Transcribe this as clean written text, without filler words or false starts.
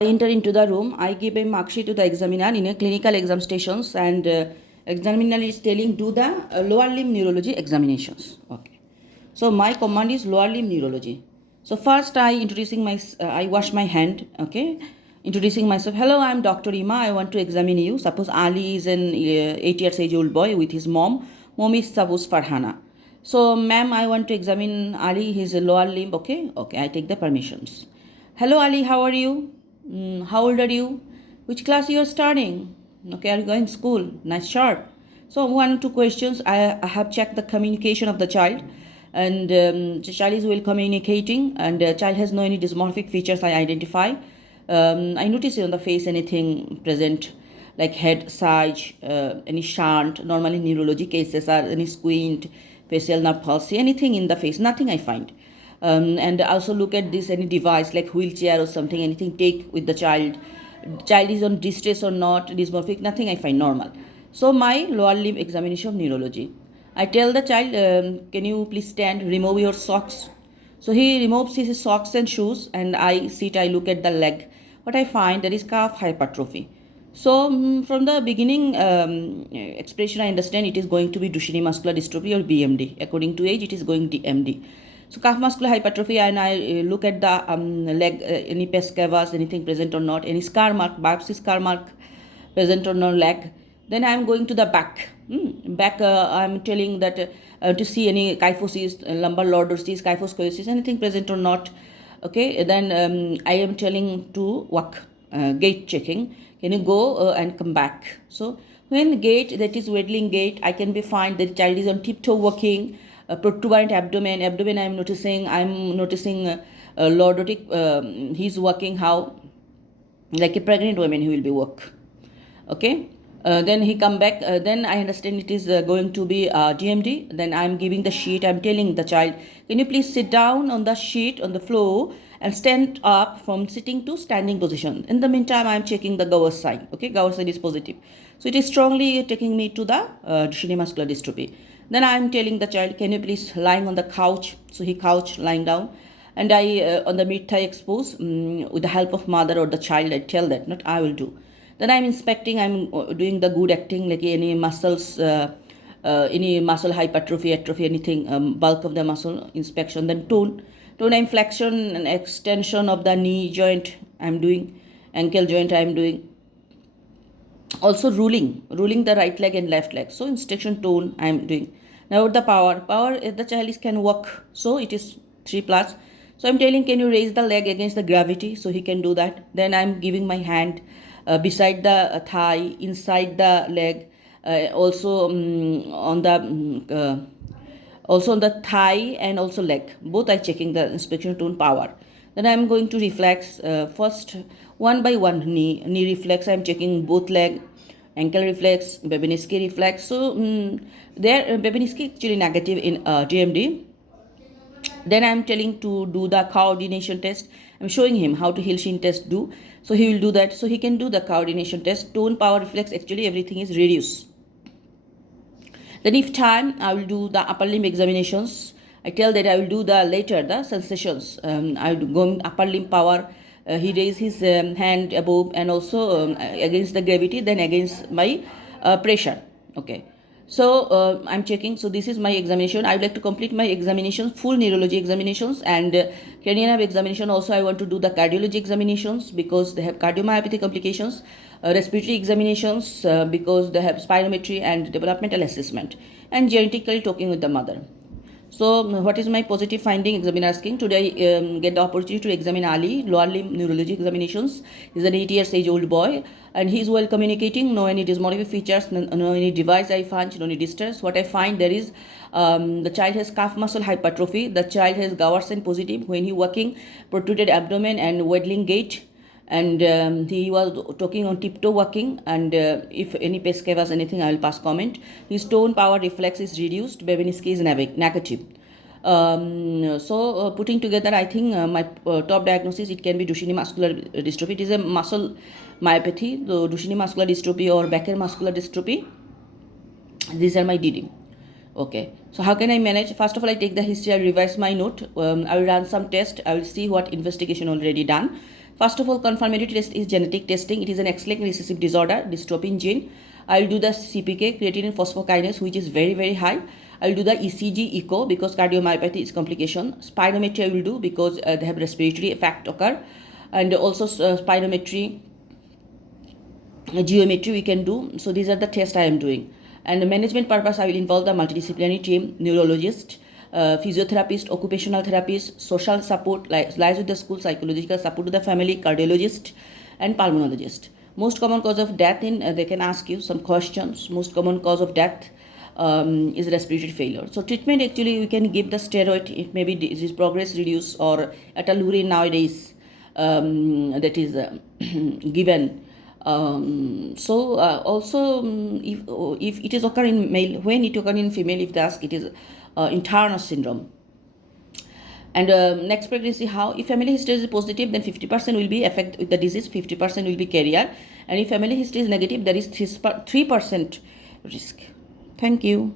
I enter into the room. I give a mark sheet to the examiner in a clinical exam stations, and examiner is telling do the lower limb neurology examinations. Okay. So my command is lower limb neurology. So first I wash my hand. Okay. Introducing myself. Hello, I'm Dr. Ima. I want to examine you. Suppose Ali is an 8 years age old boy with his mom. Mom is suppose Farhana. So ma'am, I want to examine Ali, his lower limb. Okay. Okay. I take the permissions. Hello Ali, how are you? How old are you? Which class you are studying? Okay, are you going to school? Nice short. So one or two questions. I have checked the communication of the child, and the child is well communicating, and the child has no any dysmorphic features I identify. I notice on the face anything present like head size, any shunt. Normally neurology cases are any squint, facial nerve palsy, anything in the face. Nothing I find. And also look at this any device like wheelchair or something, anything take with the child is on distress or not, dysmorphic, nothing I find normal. So my lower limb examination of neurology, I tell the child, can you please stand, remove your socks. So he removes his socks and shoes, and I sit, I look at the leg. What I find, there is calf hypertrophy. So from the beginning expression, I understand it is going to be Duchenne muscular dystrophy or BMD. According to age, it is going to MD. So calf muscular hypertrophy, and I look at the leg, any pes cavus, anything present or not, any scar mark, biopsy scar mark present or no leg. Then I am going to the back. Back, I am telling that to see any kyphosis, lumbar lordosis, kyphoscoliosis, anything present or not. Okay, then I am telling to walk, gait checking. Can you go and come back? So when gait, that is waddling gait, I can be find that child is on tiptoe walking. Protuberant abdomen. I'm noticing lordotic. He's walking how like a pregnant woman he will be walk. Okay. Then he come back. Then I understand it is going to be DMD. Then I'm giving the sheet. I'm telling the child, can you please sit down on the sheet on the floor and stand up from sitting to standing position. In the meantime, I'm checking the Gowers sign. Okay, Gowers sign is positive. So it is strongly taking me to the Duchenne muscular dystrophy. Then I am telling the child, can you please lying on the couch? So he couch lying down, and I on the mid thigh expose with the help of mother or the child. I tell that not I will do. Then I'm inspecting. I'm doing the good acting like any muscles, any muscle hypertrophy, atrophy, anything bulk of the muscle inspection. Then tone I'm flexion and extension of the knee joint. I'm doing ankle joint. I'm doing also ruling the right leg and left leg. So instruction tone I am doing. Now the power the child is can walk, so it is 3 plus. So I'm telling, can you raise the leg against the gravity? So he can do that. Then I'm giving my hand beside the thigh, inside the leg, also on the also on the thigh and also leg. Both I checking the inspection tone power. Then I'm going to reflex first one by one. Knee reflex I'm checking both leg, ankle reflex, Babinski reflex. So there Babinski actually negative in DMD. Then I'm telling to do the coordination test. I'm showing him how to Hilshin test do. So he will do that. So he can do the coordination test. Tone, power, reflex, actually everything is reduced. Then if time, I will do the upper limb examinations. I tell that I will do the later, the sensations. I will go in upper limb power. He raised his hand above and also against the gravity, then against my pressure. Okay. So I'm checking. So this is my examination. I would like to complete my examination, full neurology examinations, and cranial examination. Also, I want to do the cardiology examinations because they have cardiomyopathy complications, respiratory examinations because they have spirometry and developmental assessment, and genetically talking with the mother. So what is my positive finding? Examiner asking. Today I get the opportunity to examine Ali, lower limb neurology examinations. He's an 8 years age old boy, and he's well communicating. No any dysmorphic features, no any device I find, no any distress. What I find there is the child has calf muscle hypertrophy. The child has Gowers sign positive when he walking, protruded abdomen and waddling gait. And he was talking on tiptoe walking, and if any pes cavus anything I will pass comment. His tone power reflex is reduced, Babinski is negative. So putting together, I think my top diagnosis, it can be Duchenne muscular dystrophy. It is a muscle myopathy, the Duchenne muscular dystrophy or Becker muscular dystrophy. These are my DD. Okay, so how can I manage? First of all, I take the history, I revise my note, I will run some test, I will see what investigation already done. First of all, confirmatory test is genetic testing. It is an X-linked recessive disorder, dystrophin gene. I will do the CPK, creatine phosphokinase, which is very, very high. I will do the ECG echo because cardiomyopathy is complication. Spirometry I will do because they have respiratory effect occur. And also spirometry, geometry we can do. So these are the tests I am doing. And the management purpose, I will involve the multidisciplinary team, neurologist, physiotherapist, occupational therapist, social support, lies with the school, psychological support to the family, cardiologist, and pulmonologist. Most common cause of death they can ask you some questions. Most common cause of death is respiratory failure. So treatment, actually we can give the steroid. It may be disease progress reduce, or atalurin nowadays that is given. Also if it is occur in male, when it occur in female, if they ask, it is internal syndrome. And next pregnancy, how? If family history is positive, then 50% will be affected with the disease, 50% will be carrier. And if family history is negative, there is 3% risk. Thank you.